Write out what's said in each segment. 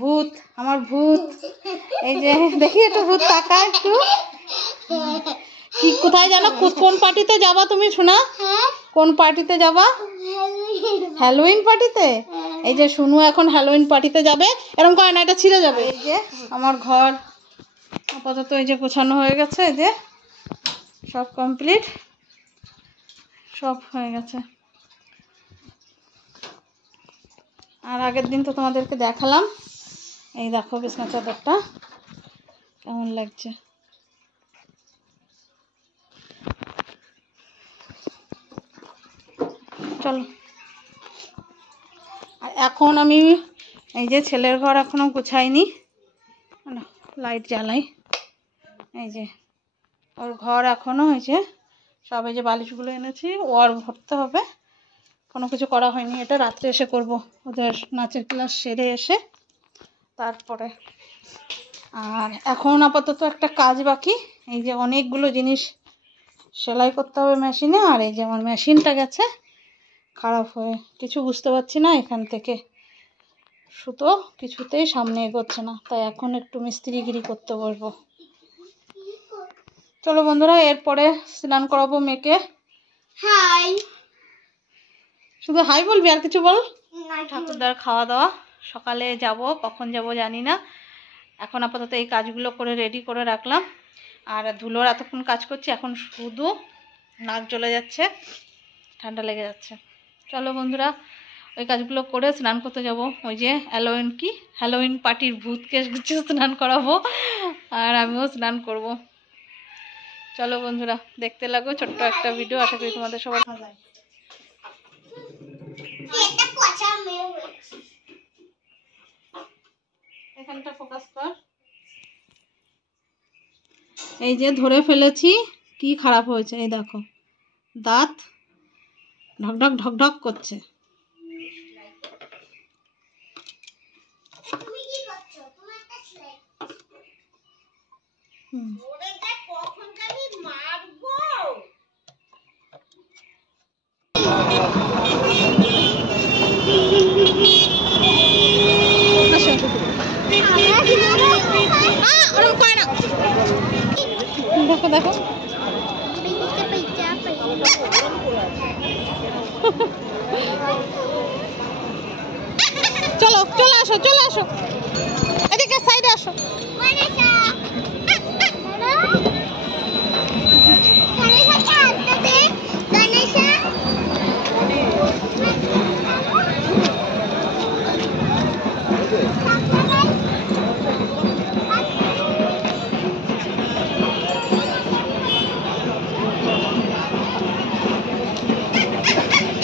ভূত, আমার ভূত। এই যে দেখি একটু ভূত তাকা একটু। কি কোথায় জানো, কোন পার্টিতে যাবা তুমি শোনা? কোন পার্টিতে যাবা? হ্যালোইন পার্টিতে। এই যে শুনু এখন হ্যালোইন পার্টিতে যাবে। এরকম করে না, এটা ছিঁড়ে যাবে। এই যে আমার ঘর আপাতত এই যে গোছানো হয়ে গেছে, এই যে সব কমপ্লিট, সব হয়ে গেছে। আর আগের দিন তো তোমাদেরকে দেখালাম, এই দেখো বিছনা চাদরটা কেমন লাগছে। চলো, আর এখন আমি এই যে ছেলের ঘর এখনো গোছাইনি, লাইট জ্বালাই। এই যে ওর ঘর এখনো এই যে সব এই যে বালিশগুলো এনেছি, ওর ভরতে হবে, কোনো কিছু করা হয়নি। এটা রাত্রে এসে করব, ওদের নাচের ক্লাস সেরে এসে তারপরে। আর এখন আপাতত একটা কাজ বাকি, এই যে অনেকগুলো জিনিস সেলাই করতে হবে মেশিনে। আর এই যে আমার মেশিনটা গেছে খারাপ হয়ে, কিছু বুঝতে পারছি না এখান থেকে, সুতো কিছুতেই সামনে এগোচ্ছে না, তাই এখন একটু মিস্ত্রিগিরি করতে বসবো। চলো বন্ধুরা, এরপরে স্নান করাবো মেয়েকে। হাই, শুধু হাই বলবি, আর কিছু বল? ঠাকুরদার খাওয়া দাওয়া, সকালে যাব, কখন যাব জানি না। এখন আপাতত এই কাজগুলো করে রেডি করে রাখলাম। আর ধুলোর এতক্ষণ কাজ করছি, এখন শুধু নাক জ্বলে যাচ্ছে, ঠান্ডা লেগে যাচ্ছে। চলো বন্ধুরা, ওই কাজগুলো করে স্নান করতে যাব। ওই যে হ্যালোইন পার্টির ভূতকে স্নান করাবো, আর আমিও স্নান করব। চলো বন্ধুরা, দেখতে লাগো ছোট্ট একটা ভিডিও, আশা করি তোমাদের সবার ভালো লাগে। এখানটা ফোকাস কর। এই যে ধরে ফেলেছি, কি খারাপ হয়েছে এই দেখো, দাঁত ঢকঢক ঢকঢক করছে। দেখো দেখো, চলো চলে আসো, চলে আসো, এদিকে সাইডে আসো।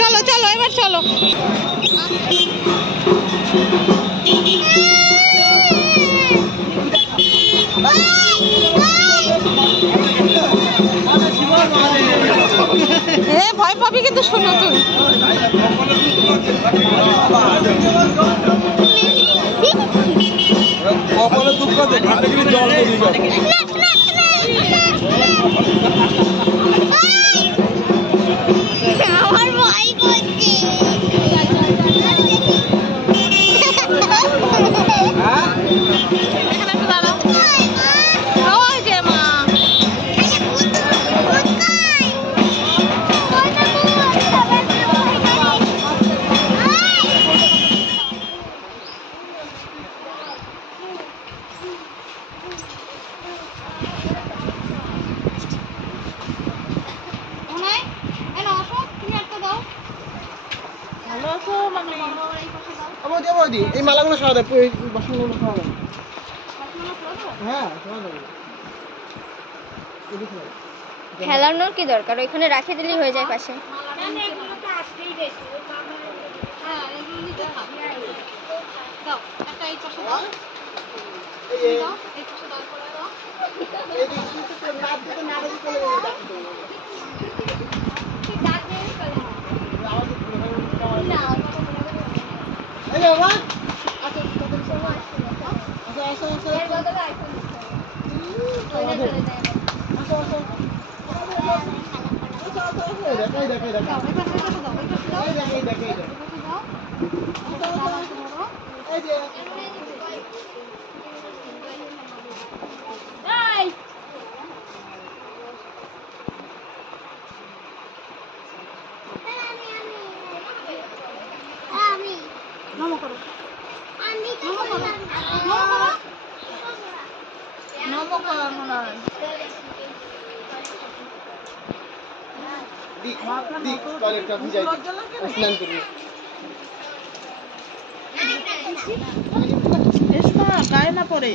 চলো চলো, এবার চলো। ভয় পাবি কিন্তু, শোনো তুই। আমার ভয় করছে। এই মালাগুলো সরা দেব, এই বাসনগুলো সরা দেব। হ্যাঁ সরা দেব। ফেলানোর কি দরকার, ওইখানে রাখে দিলেই হয়ে যায় পাশে। টয়লেটটা যাই স্নান করবি গায়ে না পড়ে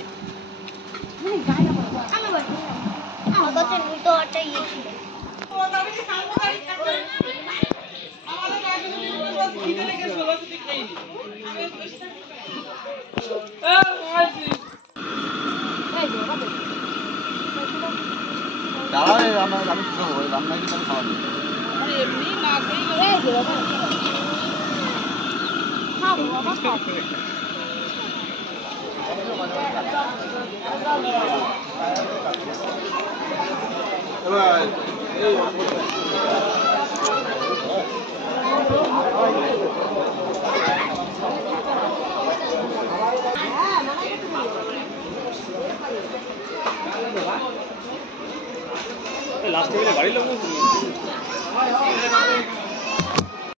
আমি খাবো রান্না কিন্তু আমি খাওয়াবো এমনি না খেয়ে লাস্ট টেবিলে বাড়ির লোক